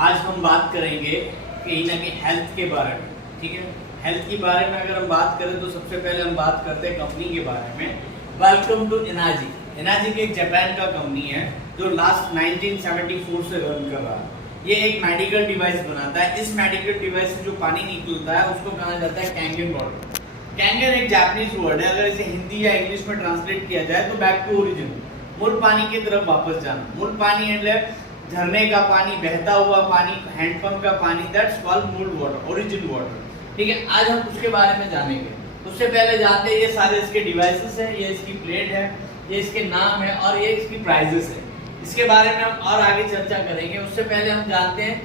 आज हम बात करेंगे कहीं ना कहीं हेल्थ के बारे में। ठीक है, हेल्थ के बारे में अगर हम बात करें तो सबसे पहले हम बात करते हैं कंपनी के बारे में। वेलकम टू एनार्जी। एनार्जी एक जापान का कंपनी है जो लास्ट 1974 से रन कर रहा है। ये एक मेडिकल डिवाइस बनाता है। इस मेडिकल डिवाइस से जो पानी निकलता है उसको कहा जाता है कैंगन वाटर। कैंगन एक जापानीज वर्ड है, अगर इसे हिंदी या इंग्लिश में ट्रांसलेट किया जाए तो बैक टू ओरिजिन, मूल पानी की तरफ वापस जाना। मूल पानी मतलब झरने का पानी, बहता हुआ पानी, हैंडपंप का पानी, दैट्स कॉल्ड मूल वाटर, ओरिजिन वाटर। ठीक है, आज हम उसके बारे में जानेंगे। उससे पहले जानते हैं ये सारे इसके डिवाइसेस है, ये इसकी प्लेट है, ये इसके नाम है और ये इसकी प्राइजेस है। इसके बारे में हम और आगे चर्चा करेंगे। उससे पहले हम जानते हैं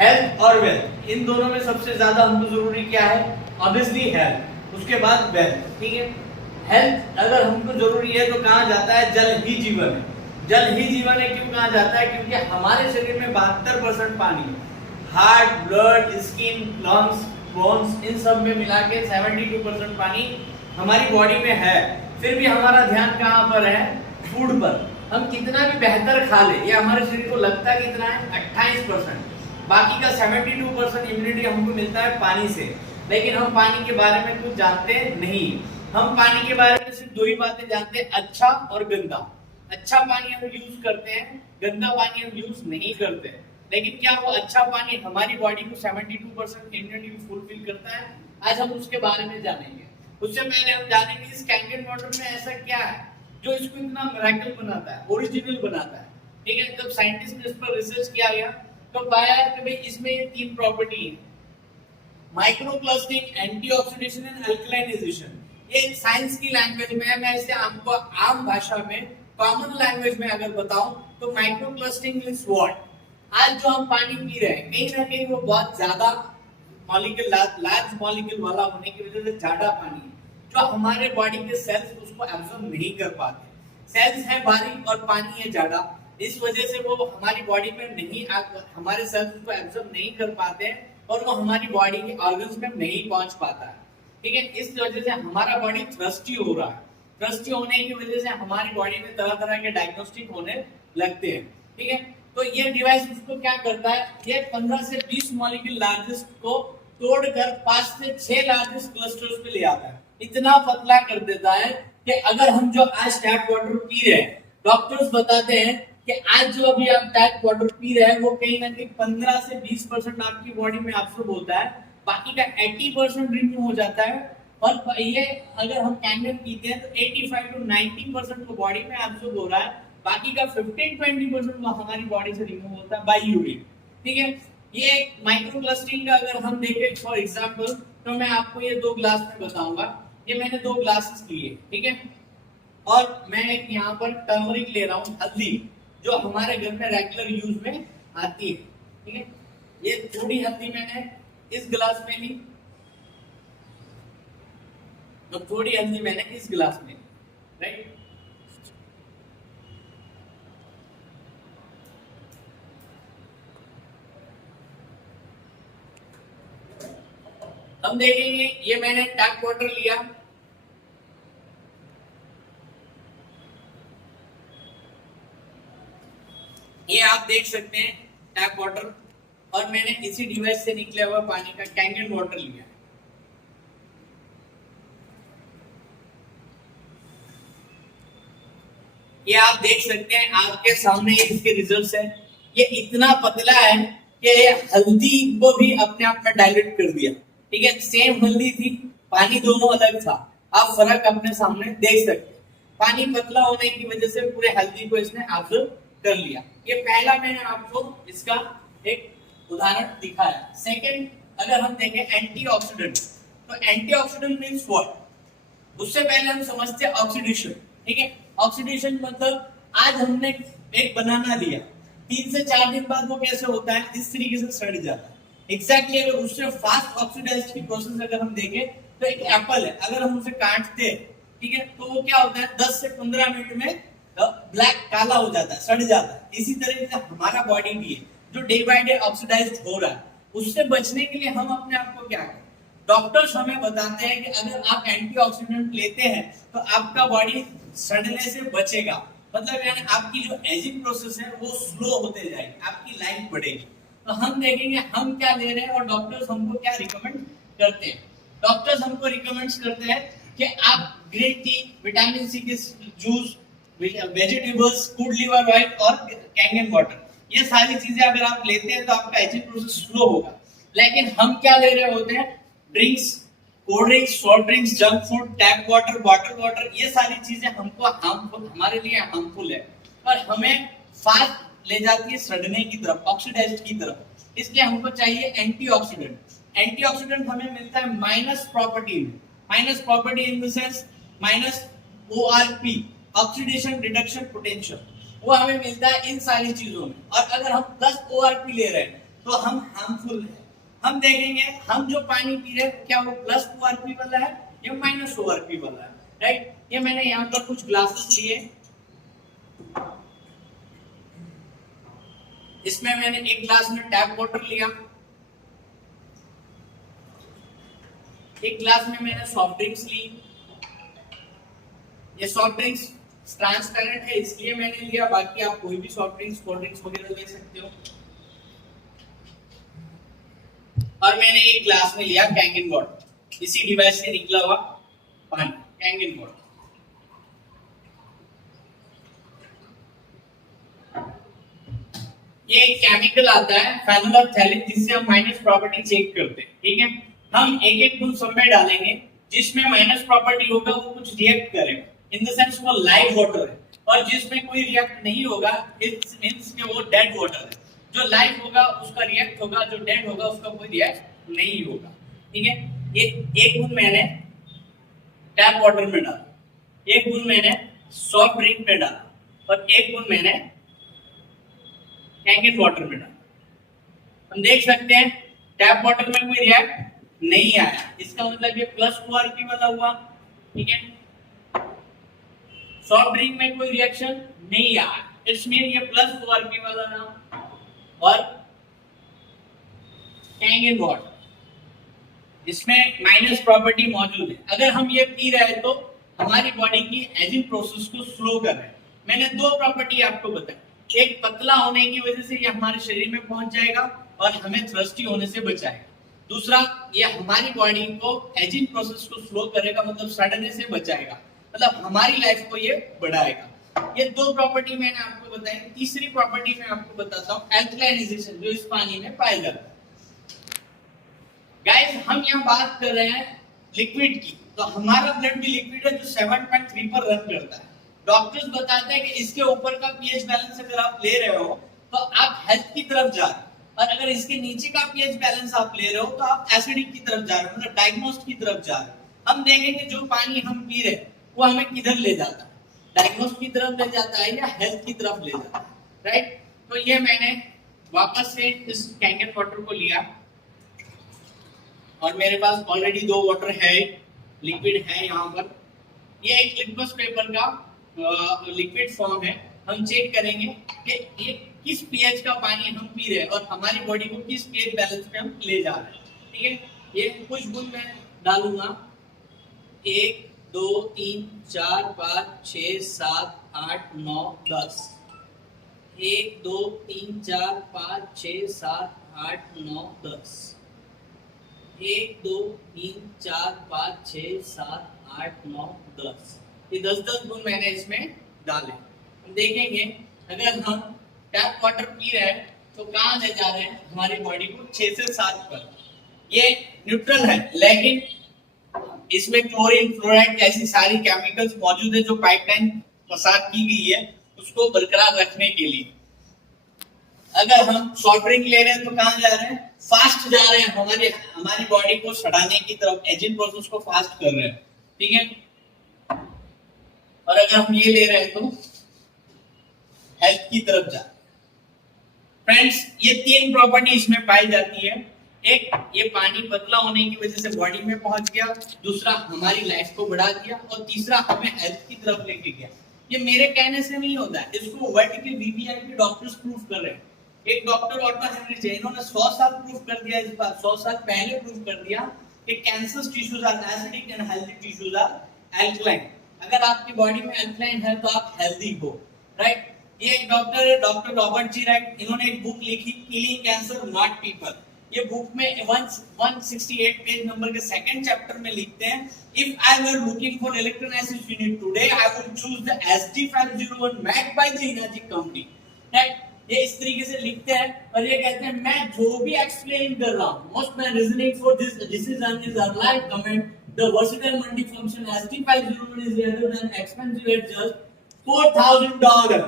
हेल्थ और वेल्थ, इन दोनों में सबसे ज्यादा हमको जरूरी क्या है? ऑब्वियसली हेल्थ, उसके बाद वेल्थ। ठीक है, हेल्थ अगर हमको जरूरी है तो कहा जाता है जल ही जीवन है। जल ही जीवन है क्यों कहा जाता है? क्योंकि हमारे शरीर में 72% पानी है। Heart, blood, skin, lungs, bones, इन सब में मिला के 72% पानी हमारी बॉडी में है। फिर भी हमारा ध्यान कहाँ पर है? फूड पर। हम कितना भी बेहतर खा ले, ये हमारे शरीर को लगता है कितना है? 28%। बाकी का 72% इम्यूनिटी हमको मिलता है पानी से। लेकिन हम पानी के बारे में कुछ जानते नहीं। हम पानी के बारे में सिर्फ दो ही बातें जानते हैं, अच्छा और गंदा। अच्छा पानी हम यूज करते हैं, गंदा पानी हम यूज नहीं करते हैं। लेकिन क्या वो अच्छा पानी हमारी बॉडी को 72% इम्यूनिटी फुलफिल करता है? आज हम उसके बारे में जानेंगे। उससे पहले हम जानेंगे इस कैंगन वाटर में ऐसा क्या है जो इसको इतना मिरेकल बनाता है, ओरिजिनल बनाता है। ठीक है, जब साइंटिस्ट ने इस पर रिसर्च किया गया तो पाया कि भाई इसमें ये तीन प्रॉपर्टी है, माइक्रोक्लस्टरिंग, एंटीऑक्सीडेशन एंड अल्कलाइनेशन। ये साइंस की लैंग्वेज में है, मैं इसे आपको आम भाषा में, कॉमन लैंग्वेज में अगर बताऊं तो माइक्रोक्लस्टरिंग इज व्हाट? आज जो हम पानी पी रहे हैं कहीं ना कहीं वो बहुत ज्यादा मॉलिक्यूल, लार्ज मॉलिक्यूल वाला होने की वजह से ज्यादा पानी है जो हमारे बॉडी के सेल्स उसको एब्जॉर्ब नहीं कर पाते। सेल्स है बारीक और पानी है ज्यादा, इस वजह से वो हमारी बॉडी में नहीं, हमारे सेल्स उसको एब्जॉर्ब नहीं कर पाते और वो हमारी बॉडी के ऑर्गन्स में नहीं पहुंच पाता है। ठीक है, इस वजह से हमारा बॉडी थ्रस्टी हो रहा है। थ्रस्टी होने की वजह से हमारी बॉडी में तरह तरह के डायग्नोस्टिक होने लगते हैं। ठीक है, तो ये डिवाइस उसको क्या करता है? ये 15 से 20 मॉलिक्यूल लार्जेस्ट को तोड़कर 5 से 6 लार्जेस्ट क्लस्टर्स पे ले आता है। इतना पतला कर देता है कि अगर हम जो आज टैप वाटर पी रहे हैं, डॉक्टर्स बताते हैं कि आज जो अभी आप टैप वाटर पी रहे हैं वो कहीं ना कहीं 15 से 20% आपकी बॉडी में एब्सॉर्ब होता है, बाकी का 80% रिन्यू हो जाता है। और ये अगर हम कैंगन पीते हैं तो 85 to 90% वो बॉडी में एब्सॉर्ब हो रहा है, बाकी का 15-20% वो हमारी बॉडी से रिमूव होता है बाय यूरिन। ठीक है, ये माइक्रो क्लस्टरिंग का अगर हम देखें फॉर एग्जांपल तो मैं आपको ये दो ग्लास में बताऊंगा। ये मैंने दो ग्लासेस लिए, ठीक है, और मैं एक यहाँ पर टर्मरिक ले रहा हूँ, हल्दी, जो हमारे घर में रेगुलर यूज में आती है। ठीक है, ये थोड़ी हल्दी मैंने इस गिलास में ली, तो थोड़ी हल्दी मैंने इस गिलास में, राइट। हम देखेंगे ये मैंने टैप वाटर लिया, ये आप देख सकते हैं टैप वाटर, और मैंने इसी डिवाइस से निकले हुआ पानी का कैंगन वाटर लिया। ये आप देख सकते हैं आपके सामने इसके रिजल्ट्स है। ये इतना पतला है कि ये हल्दी को भी अपने आप में डाइल्यूट कर दिया। ठीक है, सेम हल्दी थी, पानी दोनों अलग था, आप फर्क अपने सामने देख सकते हैं। पानी पतला होने की वजह से पूरे हल्दी को इसने एब्जॉर्ब कर लिया। ये पहला मैंने आपको इसका एक उदाहरण दिखाया। सेकंड, अगर हम देखें एंटीऑक्सीडेंट, तो एंटीऑक्सीडेंट मींस व्हाट? उससे पहले हम समझते हैं ऑक्सीडेशन। ठीक है, ऑक्सीडेशन मतलब आज हमने एक बनाना दिया, 3 से 4 दिन बाद वो कैसे होता है? इस तरीके से सड़ जाता है। एग्जैक्टली अगर उससे फास्ट ऑक्सीडाइज की प्रोसेस अगर हम देखें तो एक एप्पल है, अगर हम उसे काटते हैं, ठीक है, तो वो क्या होता है? 10 से 15 मिनट में ब्लैक काला हो जाता है, सड़ जाता है। इसी तरीके से हमारा बॉडी भी है जो डे बाय डे ऑक्सीडाइज हो रहा है। उससे बचने के लिए हम अपने आप को क्या करें? डॉक्टर्स हमें बताते हैं कि अगर आप एंटीऑक्सीडेंट लेते हैं तो आपका बॉडी सड़ने से बचेगा। मतलब यानी आपकी जो एजिंग प्रोसेस है वो स्लो होते जाएगी, आपकी लाइफ बढ़ेगी। तो हम देखेंगे हम क्या ले रहे हैं और डॉक्टर्स हमको क्या रिकमेंड करते हैं। डॉक्टर्स हमको रिकमेंड करते हैं कि आप ग्रीन टी, विटामिन सी के juice, vegetables, food liver oil और कैंगन वाटर, ये सारी चीजें अगर आप लेते हैं तो आपका एजिंग प्रोसेस स्लो होगा। लेकिन हम क्या ले रहे होते हैं, drinks, cold drinks, soft drinks, junk food, tap water, bottle water, ये सारी चीजें हमको हार्मफुल, हमारे लिए हार्मफुल है और हमें फास्ट ले जाती है सड़ने की तरफ, ऑक्सीडाइज की तरफ। इसलिए हमको चाहिए एंटीऑक्सीडेंट। एंटीऑक्सीडेंट हमें मिलता है माइनस प्रॉपर्टी में। Minus property in the sense minus ORP, oxidation reduction potential, वो हमें मिलता है इन सारी चीजों में। और अगर हम 10 ORP ले रहे हैं तो हम हार्मफुल है। हम देखेंगे हम जो पानी पी रहे हैं क्या वो प्लस ORP वाला है या माइनस ORP वाला है, राइट। ये मैंने यहाँ पर कुछ ग्लासेस लिए, इसमें मैंने एक ग्लास में टैप वाटर लिया, एक ग्लास में मैंने सॉफ्ट ड्रिंक्स ली। ये सॉफ्ट ड्रिंक्स ट्रांसपेरेंट है इसलिए मैंने लिया, बाकी आप कोई भी सॉफ्ट ड्रिंक्स, कोल्ड ड्रिंक्स वगैरह ले सकते हो। और मैंने एक ग्लास में लिया कैंगन वाटर, इसी डिवाइस से निकला हुआ पानी, कैंगन वाटर। ये एक केमिकल आता है फेनोल्फथैलीन, जिससे हम माइनस प्रॉपर्टी चेक करते हैं, ठीक है। हम एक एक बूंद सब में डालेंगे, जिसमें माइनस प्रॉपर्टी होगा वो कुछ रिएक्ट करेगा, इन द सेंस वो लाइव वाटर है, और जिसमें कोई रिएक्ट नहीं होगा इट मींस कि वो डेड वाटर है। जो लाइव होगा उसका रिएक्ट होगा, जो डेड होगा उसका कोई रिएक्ट नहीं होगा, ठीक है। ये एक बूंद मैंने टैप वाटर में डाला, एक बूंद मैंने सॉफ्ट ड्रिंक में डाला और एक बूंद मैंने कैंगन वाटर में डाला। हम देख सकते हैं टैप वाटर में कोई रिएक्ट नहीं आया, इसका मतलब ये प्लस ORP वाला हुआ, ठीक है। सॉफ्ट ड्रिंक में कोई रिएक्शन नहीं आया, इट्स मीन ये प्लस ORP वाला ना। और कैंगन वाटर, इसमें माइनस प्रॉपर्टी मौजूद है। अगर हम ये पी रहे हैं तो हमारी बॉडी की एजिंग प्रोसेस को स्लो कर रहे हैं। मैंने दो प्रॉपर्टी आपको बताई, एक पतला होने की वजह से ये हमारे शरीर में पहुंच जाएगा और हमें थर्स्टी होने से बचाएगा। दूसरा, ये हमारी बॉडी को एजिंग प्रोसेस को स्लो करेगा, मतलब सड़ने से बचाएगा, मतलब हमारी लाइफ को ये बढ़ाएगा। ये दो प्रॉपर्टी मैंने आपको बताई। तीसरी प्रॉपर्टी मैं आपको बताता हूँ, एल्कलाइनेशन, जो इस पानी में पाया जाता है। गाइस, हम यहाँ बात कर रहे हैं लिक्विड की, तो हमारा ब्लड भी लिक्विड है जो 7.3 पर रन करता है। डॉक्टर्स बताते हैं कि इसके ऊपर का पीएच बैलेंस अगर आप ले रहे हो तो आप हेल्थ की तरफ जा रहे हो, और अगर इसके नीचे का पीएच बैलेंस आप ले रहे हो तो आप एसिडिक की तरफ जा रहे हो, मतलब डायग्नोस्ट की तरफ जा रहे हो। हम देखेंगे जो पानी हम पी रहे हैं वो हमें किधर ले जाता है, डायग्नोस्ट की तरफ ले जाता है या हेल्थ की तरफ ले जाता है, राइट। तो ये मैंने वापस से इस कैंगन वाटर को लिया और मेरे पास ऑलरेडी दो वाटर है, लिक्विड है यहाँ पर। ये एक लिटमस पेपर का लिक्विड फॉर्म है। हम चेक करेंगे कि ये किस पीएच का पानी हम पी रहे हैं और हमारी बॉडी को किस पीएच बैलेंस पे हम ले जा रहे हैं, ठीक है। ये कुछ बूंद मैं डालूंगा, 1 2 3 4 5 6 7 8 9 10, 1 2 3 4 5 6 7 8 9 10, 1 2 3 4 5 6 7 8 9 10। ये 10-10 बूंद मैंने इसमें डाले। हम देखेंगे अगर हम टैप वाटर पी रहे हैं तो कहाँ ले जा रहे हैं हमारी बॉडी को, 6 से 7 पर। ये न्यूट्रल है, लेकिन इसमें क्लोरीन, फ्लोराइड जैसी सारी केमिकल्स मौजूद है जो पाइपलाइन प्रसार की गई है उसको बरकरार रखने के लिए। अगर हम सॉफ्ट ड्रिंक ले रहे हैं तो कहाँ जा रहे हैं, फास्ट जा रहे हैं, हमारी बॉडी को सड़ाने की तरफ, एजिंग प्रोसेस को फास्ट कर रहे हैं, ठीक है। और अगर हम ये ले रहे हैं तो हेल्थ की तरफ जा। फ्रेंड्स, ये तीन प्रॉपर्टी इसमें पाई जाती है। एक, ये पानी पतला होने की वजह से बॉडी में पहुंच गया, दूसरा हमारी लाइफ को बढ़ा दिया, और तीसरा हमें हेल्थ की तरफ लेके गया। ये मेरे कहने से नहीं होता है, इसको वर्ल्ड के VVIP डॉक्टर्स प्रूफ कर रहे हैं। एक डॉक्टर ऑर्थो हेनरी जे, इन्होंने 100 साल प्रूफ कर दिया, इस बार 100 साल पहले प्रूफ कर दिया कि cancer tissues are acidic and healthy tissues are alkaline. अगर आपकी बॉडी में एल्कलाइन है तो आप हेल्दी हो, राइट। ये एक डॉक्टर है, डॉक्टर रॉबर्ट जी रैक, इन्होंने एक बुक लिखी किलिंग कैंसर नॉट पीपल। ये बुक में 168 पेज नंबर के सेकंड चैप्टर में लिखते हैं, if I were looking for electrolysis unit today I would choose the SD501 made by the Enagic company. Right, ये इस तरीके से लिखते हैं और ये कहते हैं मैं जो भी एक्सप्लेन कर रहा हूं, most my reasoning for this decision is alike comment the versatile multifunction SD501 is rather than expensive at just $4,000,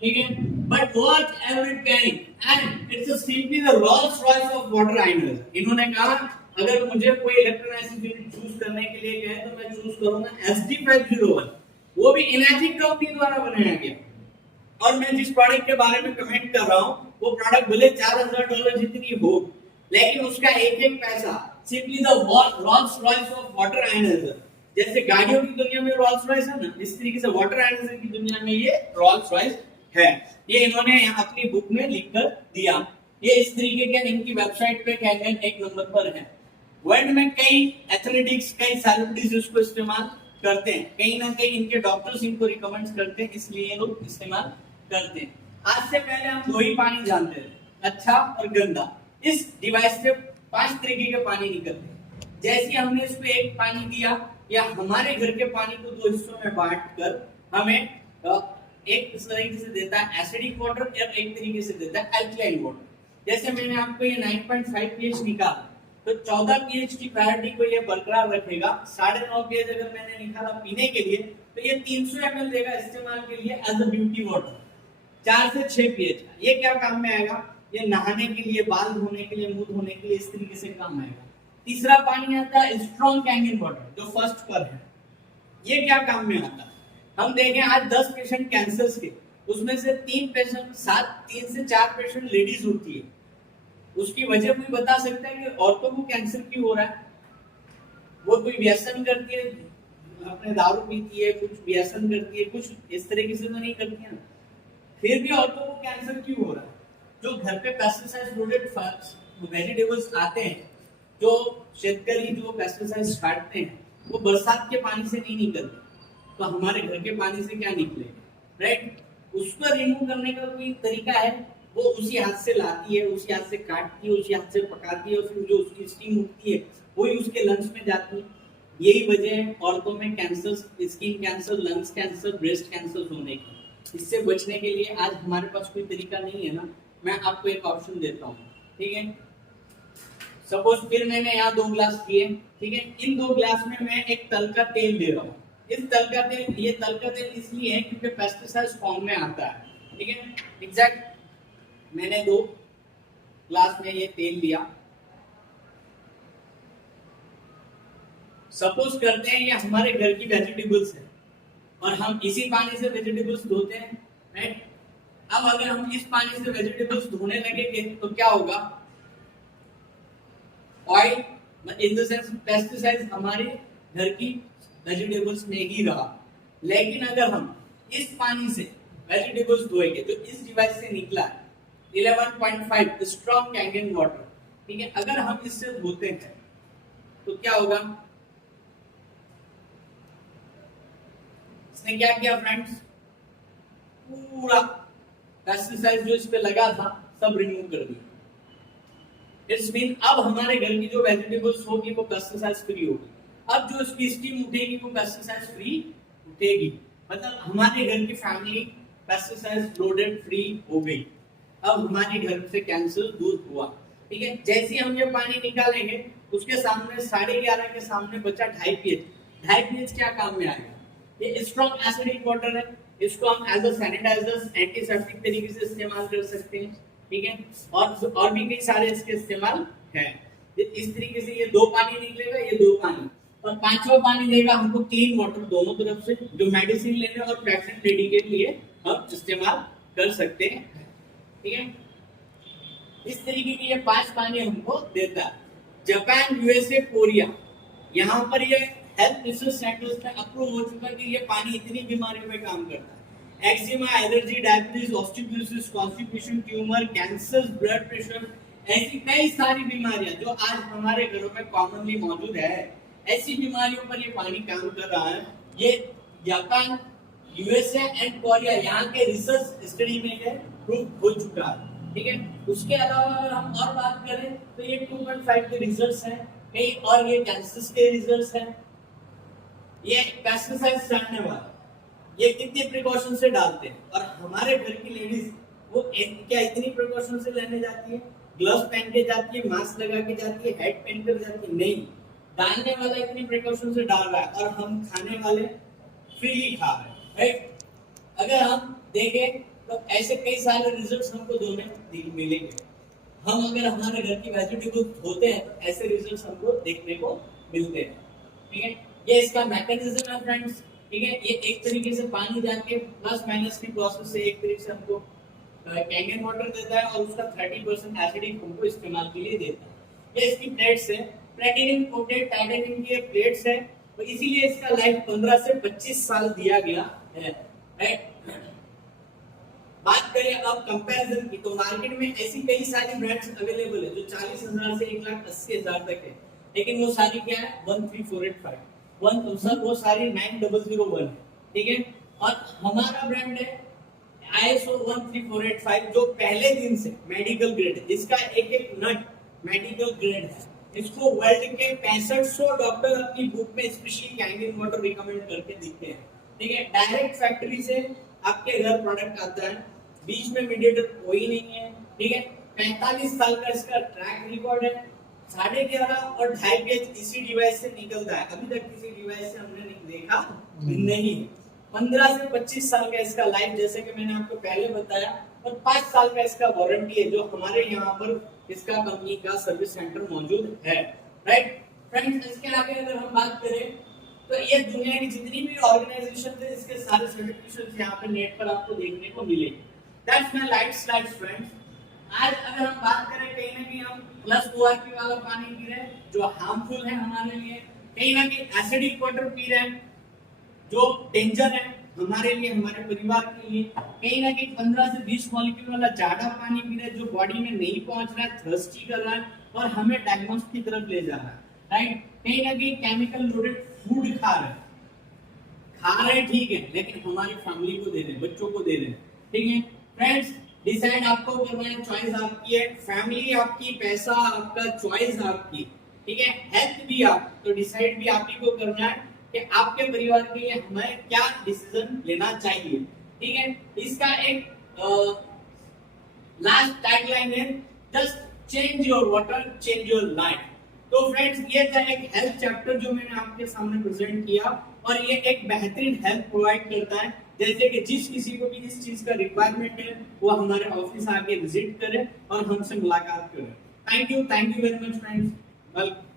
ठीक है, but worth every penny and it's simply the Rolls Royce of water ions। इन्होंने कहा अगर मुझे कोई electrolysis unit choose करने के लिए कहे तो मैं चूज करूंगा SD501, वो भी इनाजी कंपनी द्वारा बनाया गया। और मैं जिस प्रोडक्ट के बारे में कमेंट कर रहा हूं वो प्रोडक्ट भले $4,000 जितनी हो, लेकिन उसका एक एक पैसा simply the Rolls Royce of water ionizer. जैसे गाड़ियों की दुनिया में रॉल्स रॉयस है ना, इस तरीके से वाटर आयनाइजर की दुनिया में ये रॉल्स रॉयस है। ये इन्होंने यहाँ अपनी बुक में लिखकर दिया। ये इस तरीके के इनकी वेबसाइट पे कैनन एक नंबर पर है। वर्ल्ड में कई एथलेटिक्स, कई सेलिब्रिटीज इसको इस्तेमाल करते हैं, कहीं ना कहीं इनके डॉक्टर्स इनको रिकमेंड करते हैं, इसलिए ये लोग इस्तेमाल करते हैं। आज से पहले हम दो ही पानी जानते थे, अच्छा और गंदा। इस डिवाइस से 5 तरीके के पानी निकलते हैं। जैसे हमने इसको एक पानी दिया या हमारे घर के पानी को 2 हिस्सों में बांटकर हमें एक तरीके से देता है एसिडिक वाटर और एक तरीके से देता है अल्कलाइन वाटर। जैसे मैंने आपको ये 9.5 pH निकाला तो 14 pH की प्रायोरिटी को ये बरकरार रखेगा। 9.5 pH अगर मैंने निकाला पीने के लिए तो ये 300 ml देगा इस्तेमाल के लिए एज अ ब्यूटी वाटर। 4 से 6 pH का ये क्या काम में आएगा, ये नहाने के लिए, बाल धोने के लिए, मुंह धोने के लिए इस तरीके से काम आएगा। तीसरा पानी आता है स्ट्रॉन्ग कैंगन वाटर जो फर्स्ट पर है। ये क्या काम में आता है, हम देखें आज 10 पेशेंट कैंसर के, उसमें से 3 से 4 पेशेंट लेडीज होती है। उसकी वजह कोई बता सकता है कि औरतों को कैंसर क्यों हो रहा है? वो कोई व्यसन करती है, अपने दारू पीती है, कुछ व्यसन करती है, कुछ इस तरीके से तो नहीं करती है ना, फिर भी औरतों को कैंसर क्यों हो रहा है? जो घर पे पेस्टिसाइड लोडेड वेजिटेबल्स आते हैं, जो शेतकरी जो पेस्टिसाइड छाटते हैं, वो बरसात के पानी से नहीं निकलते, तो हमारे घर के पानी से क्या निकलेगा? राइट, उसको रिमूव करने का कोई तरीका है? वो उसी हाथ से लाती है, उसी हाथ से काटती है, उसी हाथ से पकाती है और फिर जो उसकी स्टीम उठती है वही उसके लंग्स में जाती है। यही वजह है औरतों में cancer, skin cancer, lungs cancer, breast cancer होने की। इससे बचने के लिए आज हमारे पास कोई तरीका नहीं है ना, मैं आपको एक ऑप्शन देता हूँ, ठीक है। सपोज फिर मैंने यहाँ 2 ग्लास किए, ठीक है, इन 2 ग्लास में मैं एक तल का तेल दे रहा हूँ। इस तल का तेल, ये तल का तेल इसलिए है क्योंकि पेस्टिसाइड फॉर्म में आता है, ठीक है। एग्जैक्ट मैंने 2 ग्लास में ये तेल लिया। सपोज करते हैं ये हमारे घर की वेजिटेबल्स है और हम इसी पानी से वेजिटेबल्स धोते हैं, राइट। अब अगर हम इस पानी से वेजिटेबल्स धोने लगेंगे तो क्या होगा? Oil in the sense pesticide हमारे घर की वेजिटेबल्स में ही रहा। लेकिन अगर हम इस पानी से वेजिटेबल्स धोएंगे जो इस डिवाइस से निकला है 11.5 स्ट्रॉन्ग कैंगन वाटर, ठीक है, अगर हम इससे धोते हैं तो क्या होगा? इसने क्या किया फ्रेंड्स? पूरा पेस्टिसाइड जो इस पे लगा था सब रिमूव कर दिया। इट्स मीन अब हमारे घर की जो वेजिटेबल्स होगी वो पेस्टिसाइड फ्री होगी। अब जो इसकी स्टीम उठेगी वो पेस्टिसाइड फ्री उठेगी, मतलब हमारे घर की फैमिली पेस्टिसाइड लोडेड फ्री हो गई। अब हमारे घर से कैंसर दूर हुआ, ठीक है। जैसे हम ये पानी निकालेंगे उसके सामने 11.5 के सामने बचा 2.5 pH। 2.5 pH क्या काम में आएगा? ये स्ट्रॉन्ग एसिडिक वाटर है, इसको हम एज अ सैनिटाइजर, एंटीसेप्टिक तरीके से इस्तेमाल कर सकते हैं, ठीक है। और भी कई सारे इसके इस्तेमाल है। इस तरीके से ये 2 पानी निकलेगा, ये 2 पानी, और 5वां पानी देगा हमको क्लीन वाटर दोनों तरफ से, जो मेडिसिन लेने और पेशेंट रेडी के लिए हम इस्तेमाल कर सकते हैं, ठीक है। इस तरीके की ये 5 पानी हमको देता है। जापान, यूएसए, कोरिया, यहाँ पर ये हेल्थ रिसर्च सेंटर्स में अप्रूव हो चुका है कि ये पानी इतनी बीमारियों में काम करता है। Eczema, allergy, diabetes, osteoporosis, constipation, tumour, cancer, blood pressure, ऐसी कई सारी बीमारियां जो आज हमारे घरों में कॉमनली मौजूद है, ऐसी बीमारियों पर ये पानी काम कर रहा है। ये जापान यूएसए एंड कोरिया यहाँ के रिसर्च स्टडी में ये प्रूव हो चुका है। ठीक है, उसके अलावा अगर हम और बात करें तो ये 2.5 के रिजल्ट्स हैं, कई और ये कैंसर के रिजल्ट्स हैं। ये पेस्टिसाइड डालने वाला ये कितने प्रिकॉशन से डालते हैं, और हमारे घर की लेडीज वो क्या इतनी प्रिकॉशन से लेने जाती है, ग्लव्स पहन के जाती है, मास्क लगा के जाती है, हेड पहन कर जाती है? नहीं, डालने वाला इतनी प्रिकॉशन से डाल रहा है और हम खाने वाले फ्रीली खा रहे हैं, राइट। अगर हम देखें तो ऐसे कई सारे रिजल्ट्स हमको दोनों मिलेंगे। हम अगर हमारे घर की वेजिटेबल धोते हैं तो ऐसे रिजल्ट्स हमको देखने को मिलते हैं। ठीक है, ये इसका मैकेनिज्म है फ्रेंड्स। ठीक है, ये एक तरीके से पानी जाके प्लस माइनस की प्रोसेस से एक तरीके से हमको कैंगन वाटर देता है और उसका 30% एसिडिक हमको इस्तेमाल के लिए देता है। ये इसकी प्लेट्स है, प्लेटिनम कोटेड टाइटेनियम की प्लेट्स है, तो इसीलिए इसका लाइफ 15 से 25 साल दिया गया है, राइट। बात करें अब कंपैरिजन की, तो मार्केट में ऐसी कई सारी ब्रांड्स अवेलेबल है जो 40,000 से 1,80,000 तक है, लेकिन वो सारी क्या है 13485 वो सारी 9001 है। ठीक है, और हमारा ब्रांड है ISO 13485 जो पहले दिन से मेडिकल ग्रेड है। इसका एक एक नट मेडिकल ग्रेड है। इसको वर्ल्ड के 6500 डॉक्टर अपनी बुक में स्पेशली कैंगन वाटर रिकमेंड करके देते हैं। ठीक है, डायरेक्ट फैक्ट्री से आपके घर प्रोडक्ट आता है, बीच में मीडिएटर कोई नहीं है। ठीक है, 45 साल का इसका ट्रैक रिकॉर्ड है, 11.5 और 2.5 गेज इसी डिवाइस से निकलता है। अभी तक किसी डिवाइस से हमने नहीं देखा नहीं। 15 से 25 साल का इसका लाइफ, जैसे कि मैंने आपको पहले बताया, और 5 साल का इसका वारंटी है जो हमारे यहाँ पर इसका कंपनी का सर्विस सेंटर मौजूद है, राइट फ्रेंड्स। इसके आगे अगर हम बात करें तो ये दुनिया की जितनी भी ऑर्गेनाइजेशन है इसके सारे सर्टिफिकेशन यहाँ पे नेट पर आपको देखने को मिलेंगे। That's my light slides friends. आज अगर हम बात करें कहीं ना कहीं हम प्लस ORP वाला पानी पी रहे हैं जो हार्मफुल है हमारे लिए, कहीं ना कहीं एसिडिक वाटर पी रहे हैं जो डेंजर है हमारे लिए, हमारे परिवार के लिए, कहीं ना कहीं 15 से 20 मॉलिक्यूल वाला ज्यादा पानी पी रहे हैं जो बॉडी में नहीं पहुंच रहा है, थर्स्टी कर रहा है और हमें डायग्नोस की तरफ ले जा रहा है, राइट। कहीं ना कहीं केमिकल लोडेड फूड खा रहे ठीक है, लेकिन हमारी फैमिली को दे रहे हैं, बच्चों को दे रहे हैं। ठीक है फ्रेंड्स, डिसाइड आपको करना है, चॉइस आपकी है, फैमिली आपकी, पैसा आपका, चॉइस आपकी। ठीक है, हेल्थ भी आप, तो डिसाइड भी आप ही को करना है कि आपके परिवार के लिए हमें क्या डिसीजन लेना चाहिए। ठीक है, इसका एक लास्ट टैगलाइन है, just change your water change your life. तो फ्रेंड्स, ये था एक हेल्थ चैप्टर जो मैंने आपके सामने प्रेजेंट किया, और ये एक बेहतरीन हेल्थ प्रोवाइड करता है। जैसे कि जिस किसी को भी इस चीज का रिक्वायरमेंट है वो हमारे ऑफिस आके विजिट करे और हमसे मुलाकात करे। Thank you very much friends, welcome.